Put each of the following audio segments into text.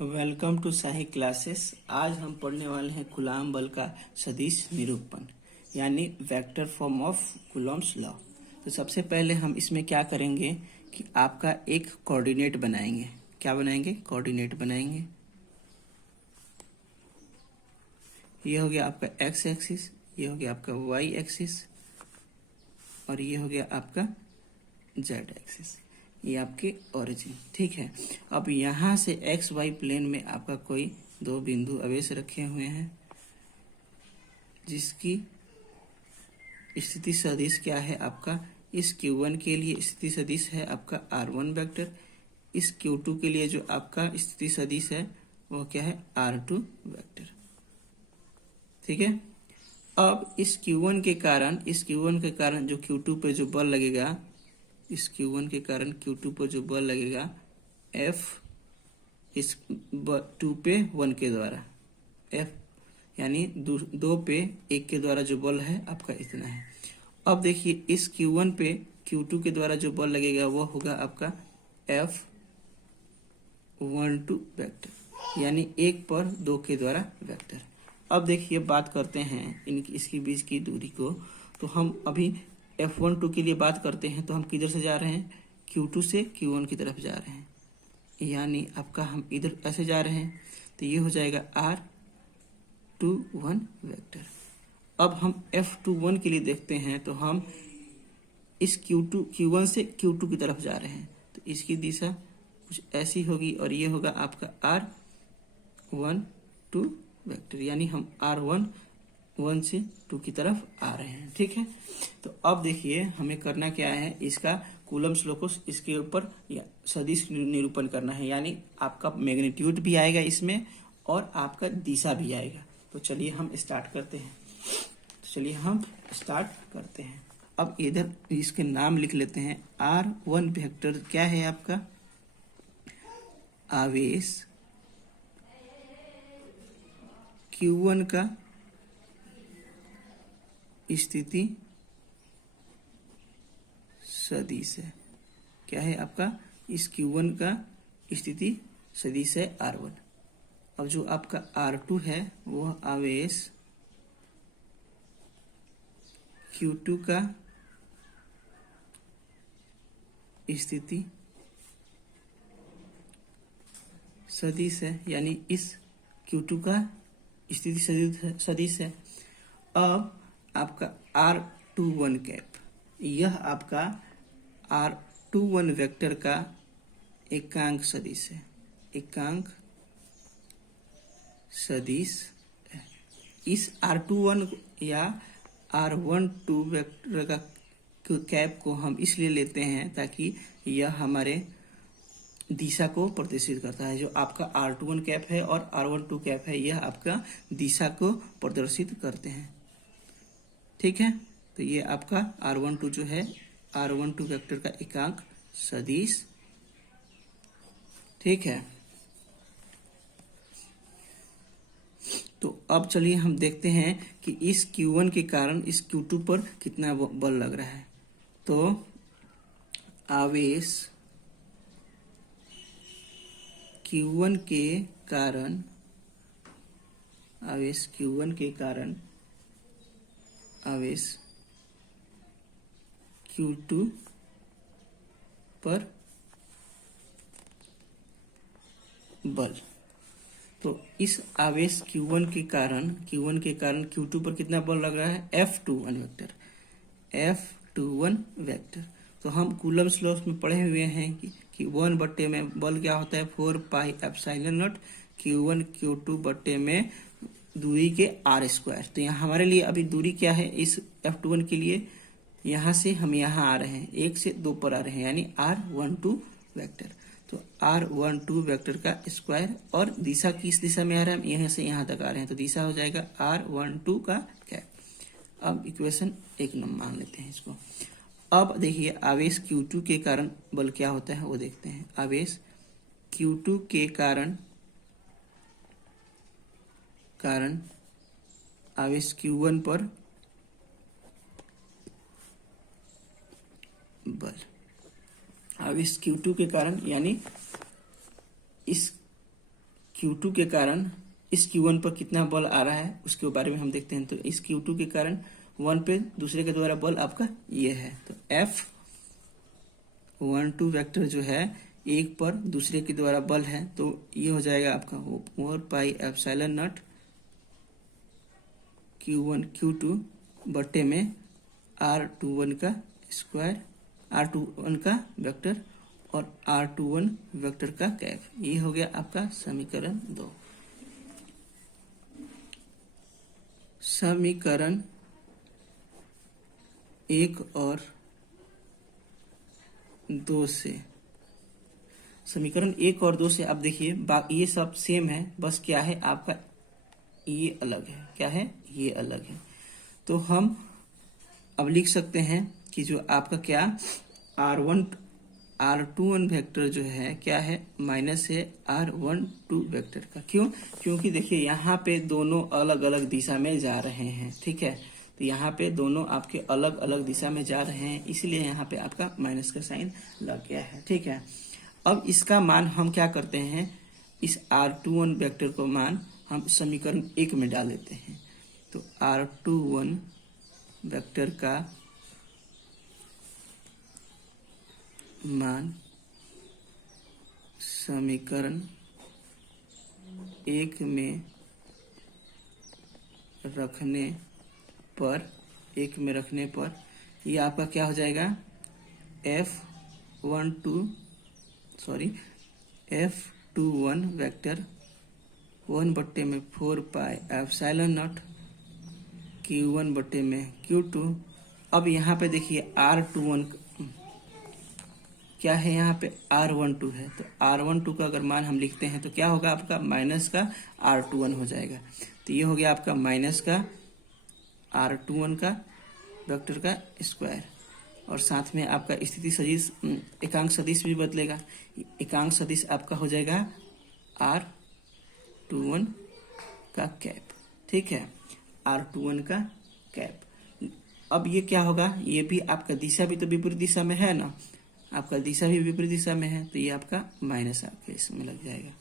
Welcome to Sahi classes. आज हम पढ़ने वाले हैं कूलॉम बल का सदिश निरूपण यानी vector form of Coulomb's law. तो सबसे पहले हम इसमें क्या करेंगे कि आपका एक कोऑर्डिनेट बनाएंगे। क्या बनाएंगे? कोऑर्डिनेट बनाएंगे। ये हो गया आपका एक्स एक्सिस, ये हो गया आपका वाई एक्सिस और ये हो गया आपका जेड एक्सिस। ये आपके ओरिजिन, ठीक है। अब यहाँ से एक्स वाई प्लेन में आपका कोई दो बिंदु अवेश रखे हुए हैं जिसकी स्थिति सदिश क्या है आपका। इस Q1 के लिए स्थिति सदिश है आपका R1 वेक्टर। इस Q2 के लिए जो आपका स्थिति सदिश है वो क्या है? R2 वेक्टर, ठीक है। अब इस Q1 के कारण जो Q2 पे जो बल लगेगा, इस Q1 के कारण Q2 पर जो बल लगेगा F इस 2 पे 1 के द्वारा, F यानी 2 पे 1 के द्वारा जो बल है आपका इतना है। अब देखिए इस Q1 पे Q2 के द्वारा जो बल लगेगा वो होगा आपका F12 वेक्टर यानी 1 पर 2 के द्वारा वेक्टर। अब देखिए बात करते हैं इसकी बीच की दूरी को। तो हम अभी F12 के लिए बात करते हैं तो हम किधर से जा रहे हैं? Q2 से Q1 की तरफ जा रहे हैं, यानी आपका हम इधर ऐसे जा रहे हैं तो ये हो जाएगा R21 वेक्टर। अब हम F21 के लिए देखते हैं तो हम इस Q1 से Q2 की तरफ जा रहे हैं तो इसकी दिशा कुछ ऐसी होगी और ये होगा आपका R12 वेक्टर, यानी हम R1 से 2 की तरफ आ रहे हैं, ठीक है। तो अब देखिए हमें करना क्या है, इसका कूलम्स लॉ को इसके ऊपर सदिश निरूपण करना है, यानी आपका मैग्नीट्यूड भी आएगा इसमें और आपका दिशा भी आएगा। तो चलिए हम स्टार्ट करते हैं। अब इधर इसके नाम लिख लेते हैं। R1 वेक्टर क्या है आपका? आवेश Q1 का स्थिति सदिश है। क्या है आपका? इस Q1 का स्थिति सदिश है R1। अब जो आपका R2 है वह आवेश Q2 का स्थिति सदिश है, यानी इस Q2 का स्थिति सदिश है। अब आपका R21 कैप, यह आपका R21 वेक्टर का एकांक सदिश है। एकांक सदिश है। इस R21 या R12 वेक्टर का कैप को हम इसलिए लेते हैं ताकि यह हमारे दिशा को प्रदर्शित करता है। जो आपका R21 कैप है और R12 कैप है यह आपका दिशा को प्रदर्शित करते हैं, ठीक है। तो ये आपका R12 जो है R12 वेक्टर का एकांक सदिश, ठीक है। तो अब चलिए हम देखते हैं कि इस Q1 के कारण इस Q2 पर कितना बल लग रहा है। तो आवेश Q1 के कारण आवेश Q2 पर बल। तो इस आवेश Q1 के कारण Q2 पर कितना बल लग रहा है? F21 vector. तो हम कूलम्स लॉ में पढ़े हुए हैं कि 1 बट्टे में बल क्या होता है? 4 pi epsilon not Q1 Q2 बट्टे में दूरी के R²। तो यहाँ हमारे लिए अभी दूरी क्या है इस F21 के लिए? यहाँ से हम यहाँ आ रहे हैं, 1 से 2 पर आ रहे हैं, यानी R12 वेक्टर। तो R12 वेक्टर का स्क्वायर और दिशा किस दिशा में आ रहा है? यहाँ से यहाँ तक आ रहे हैं तो दिशा हो जाएगा R12 का कैप। अब इक्वेशन 1 नंबर मान लेते हैं इसको। अब देखिए आवेश Q2 के कारण बल क्या होता है वो देखते हैं। आवेश Q2 के कारण आवेश Q1 पर बल, आवेश Q2 के कारण यानी इस Q2 के कारण इस Q1 पर कितना बल आ रहा है उसके बारे में हम देखते हैं। तो इस Q2 के कारण 1 पे दूसरे के द्वारा बल आपका ये है, तो F12 वेक्टर जो है एक पर दूसरे के द्वारा बल है, तो ये हो जाएगा आपका 4 pi epsilon not Q1 Q2 बटे में R21 का स्क्वायर, R21 का वेक्टर और R21 वेक्टर का कैप। ये हो गया आपका समीकरण 2। समीकरण 1 और 2 से, समीकरण 1 और 2 से आप देखिए ये सब सेम है, बस क्या है आपका ये अलग है। क्या है? ये अलग है। तो हम अब लिख सकते हैं कि जो आपका क्या R21 वेक्टर जो है क्या है माइनस है R12 वेक्टर का। क्यों? क्योंकि देखिए यहाँ पे दोनों अलग अलग दिशा में जा रहे हैं, ठीक है। तो यहाँ पे दोनों आपके अलग अलग दिशा में जा रहे हैं, इसलिए यहाँ पे आपका माइनस का साइन लग गया है, ठीक है। अब इसका मान हम क्या करते हैं, इस R21 वेक्टर को मान हम समीकरण 1 में डाल देते हैं। तो R21 वेक्टर का मान समीकरण 1 में रखने पर ये आपका क्या हो जाएगा, F21 वेक्टर 1 बट्टे में 4 पाई एप्सिलॉन नॉट Q1 बट्टे में Q2। अब यहाँ पे देखिए R21 क्या है, यहाँ पे R12 है, तो R12 का अगर मान हम लिखते हैं तो क्या होगा आपका माइनस का R21 हो जाएगा। तो ये हो गया आपका माइनस का R21 का वेक्टर का स्क्वायर, और साथ में आपका स्थिति सदिश एकांक सदिश भी बदलेगा। एकांक सदिश आपका हो जाएगा R21 का कैप, ठीक है, R21 का कैप। अब ये क्या होगा, ये भी आपका दिशा भी तो विपरीत दिशा में है ना, आपका दिशा भी विपरीत दिशा में है, तो ये आपका माइनस आके इसमें लग जाएगा,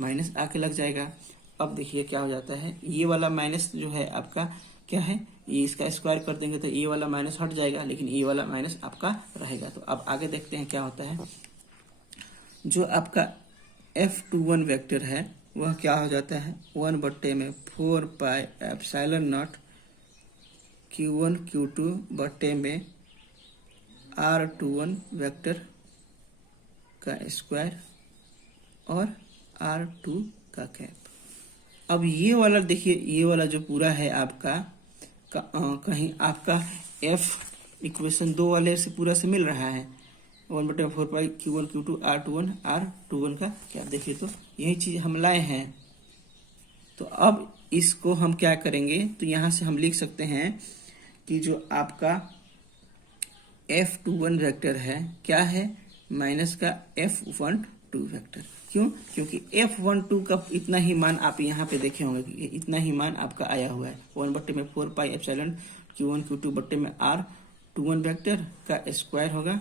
माइनस आके लग जाएगा। अब देखिए क्या हो जाता है, ये वाला माइनस जो है आपका क्या है, ये इसका स्क्वायर कर देंगे तो ये वाला माइनस हट जाएगा, लेकिन ये वाला माइनस आपका रहेगा। तो अब आगे देखते हैं क्या होता है। जो आपका F21 वेक्टर है वह क्या हो जाता है, 1 बट्टे में 4 pi epsilon not Q1 Q2 बट्टे में R21 वेक्टर का स्क्वायर और R2 का कैप। अब ये वाला देखिए, ये वाला जो पूरा है आपका कहीं आपका F इक्वेशन 2 वाले से पूरा से मिल रहा है, 1 बटे 4 पाई Q1 Q2 R21 का क्या, देखिए तो यही चीज हम लाए हैं। तो अब इसको हम क्या करेंगे, तो यहाँ से हम लिख सकते हैं कि जो आपका F21 वेक्टर है क्या है, माइनस का F12 वेक्टर। क्यों? क्योंकि F12 का इतना ही मान आप यहाँ पे देखे होंगे कि इतना ही मान आपका आया हुआ है, 1 बट्टे में 4 पाई एप्सिलॉन Q1 Q2 बट्टे में R21 वेक्टर का स्क्वायर होगा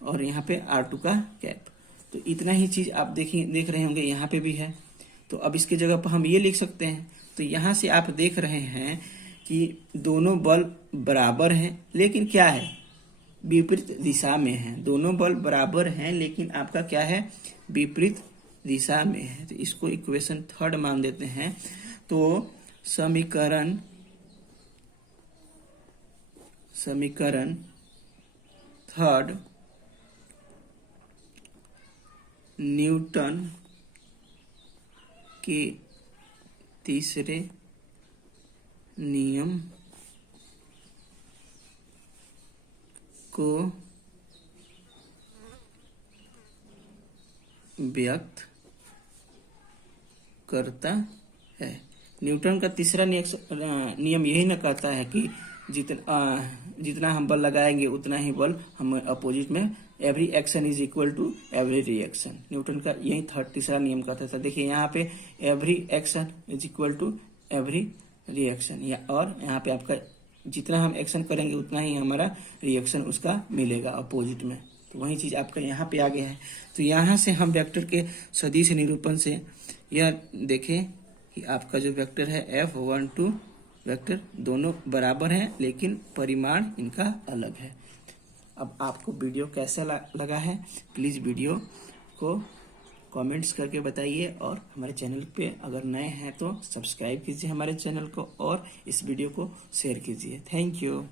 और यहाँ पे R2 का कैप। तो इतना ही चीज आप देख रहे होंगे यहाँ पे भी है। तो अब इसके जगह पर हम ये लिख सकते हैं। तो यहाँ से आप देख रहे हैं कि दोनों बल बराबर हैं, लेकिन क्या है, विपरीत दिशा में है। दोनों बल बराबर हैं लेकिन आपका क्या है, विपरीत दिशा में है। तो इसको इक्वेशन 3 मान देते हैं। तो समीकरण 3 न्यूटन के तीसरे नियम को व्यक्त करता है। न्यूटन का तीसरा नियम यही न कहता है कि जितना हम बल लगाएंगे उतना ही बल हम अपोजिट में, every action is equal to every reaction. Newton का यही तीसरा नियम कहता था। देखिए यहाँ पे every action is equal to every reaction, या और यहाँ पे आपका जितना हम एक्शन करेंगे उतना ही हमारा रिएक्शन उसका मिलेगा अपोजिट में। तो वही चीज आपका यहाँ पे आ गया है। तो यहाँ से हम वेक्टर के सदिश निरूपण से यह देखें कि आपका जो वेक्टर है F12 वेक्टर दोनों बराबर हैं, लेकिन परिमाण इनका अलग है। अब आपको वीडियो कैसा लगा है, प्लीज़ वीडियो को कमेंट्स करके बताइए, और हमारे चैनल पे अगर नए हैं तो सब्सक्राइब कीजिए हमारे चैनल को, और इस वीडियो को शेयर कीजिए। Thank you.